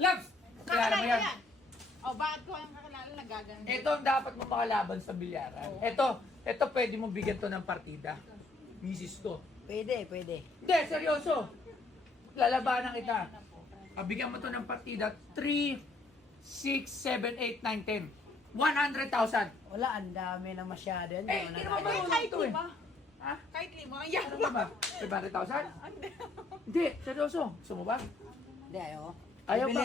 Labs! Kilala mo yan? O, bakit ko ang kakilala nagaganda? Ito ang dapat mo makalaban sa bilyaran. Ito pwede mo bigyan to ng partida. Misis to. Pwede. Hindi, seryoso. Lalabanan kita. Bigyan mo to ng partida. 3, 6, 7, 8, 9, 10. 100,000. Wala, ang dami na masyado yan. Eh, hindi naman marunong kahit to eh. lima. Ha? Kahit lima, ang Ano yawa. ba? 500,000? Hindi, seryoso. Gusto mo ba? Hindi, ayoko. Ayaw ba?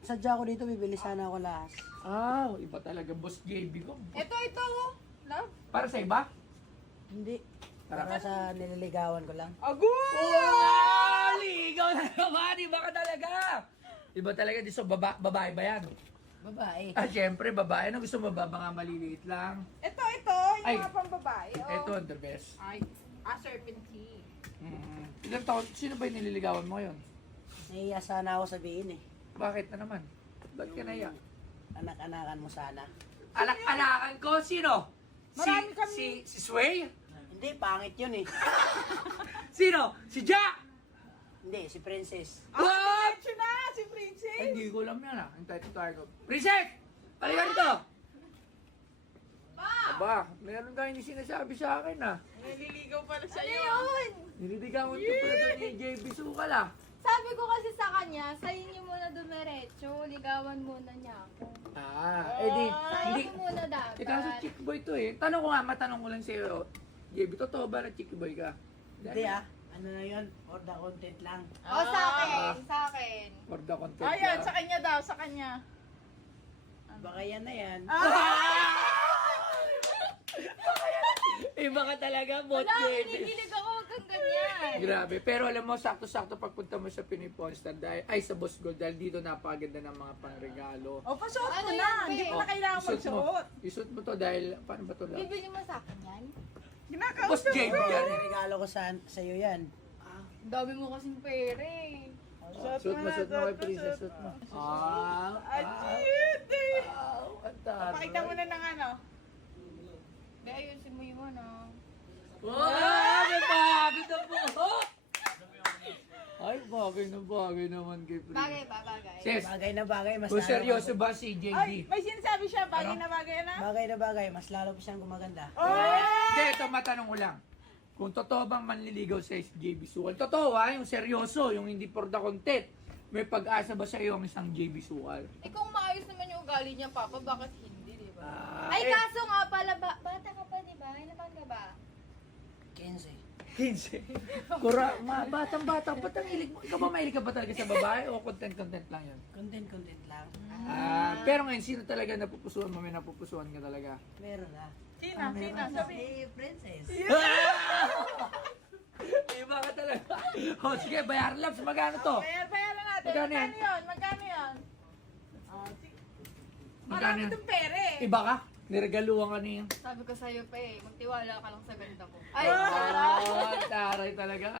Sadya ko dito, bibili sana ako lahas. Iba talaga, Boss JB ko. Ito, oh. Love. Para sa iba? Hindi. Para sa nililigawan ko lang. Agul! Wow! Ligaw na naman! Iba ka talaga! Iba talaga, di so babae ba yan? Babae. Siyempre, babae na gusto mo ba? Mga maliliit lang. Ito, Ay. yung mga pambabae. Oh. Ito, the best. Ay, serpentine. Ilang taon? Sino ba yung nililigawan mo ngayon? Nahiya sana ako sabihin eh. Bakit na naman? Ba't ka naiyak? Anak-anakan mo sana. Alak-alakan ko? Sino? Marami kami. Si Sway? Hindi, pangit yun eh. Sino? Si Ja! Hindi, si Princess. What? Ito na, si Princess. Ay, hindi ko alam yan ah. Hintay ko. Princess! Halika rito! Aba, meron ka hindi sinasabi sa akin ah. Nililigaw pala sa'yo. Yun! Nililigawan ko pala doon ni JB Sukal ah. Sabi ko kasi sa kanya, sa inyo muna dumiretso, ligawan muna niya ako. Hindi. Sayang muna dapat. Eh kaso chick boy to eh. Matanong ko lang sa'yo. JB, totoo ba na chick boy ka? Hindi ah. Ano na yun? For the content lang. O, sa akin. For the content Ayan, lang. sa kanya daw, sa kanya. Baka yan na yan. Iba ka talaga, bot Wala, JB. kinikilig ako, huwag kang ganyan. Grabe. Pero alam mo, sakto-sakto pagpunta mo sa Pinoy Pornstar dahil, ay sa Boss Gold dahil dito napakaganda ng mga pangregalo. O, pasuot Ano mo yun, na. be? Hindi ko na kailangan isuot mo. magsuot. Isuot mo to dahil, paano ba to lang? Bibili mo sa akin yan? Boss Ginakausap JB mo. yan. Regalo ko sa iyo yan. Ang dami mo kasing pere eh. Suot mo kay Princess, suot mo. Ajit eh. Ang taray. Pakita mo na ng ano. Be, ayusin mo yung ano. May bagay na po! Ay, bagay naman kay Princess. Bagay ba, bagay? Sis, Bagay na bagay, mas kung lalo seryoso ba si Ay, JB? may sinasabi siya. Bagay Ano? na bagay na. Bagay na bagay, mas lalo pa siyang gumaganda. Oh! Hindi, ito matanong ko lang. Kung totoo bang manliligaw sa JB Sukal? Totoo yung seryoso, yung hindi for the content. May pag-asa ba sa iyo ang isang JB Sukal? Eh kung maayos naman yung ugali niya, Papa, bakit hindi, di ba? Eh, Ay, kaso nga pala, bata ka pa, di ba? Ilan taon ka ba? 15. 15. Batang-bata, ba't ang hilig mo? Ikaw ba mahilig ka ba talaga sa babae o content lang yan? Content lang. Pero ngayon, sino talaga napupusuan mo? May napupusuan ka talaga? Meron na. Sina, sabi. Si Princess. Iba ka talaga. O sige, bayaran labs, magkano to? Bayaran natin. Magkano yan? Magkano yun? Oh, Magkano marami yan? itong pere. Iba ka? Niregaluhan ka niya. Sabi ko sa'yo pa eh, magtiwala ka lang sa ganda ko. Ay, Taray talaga.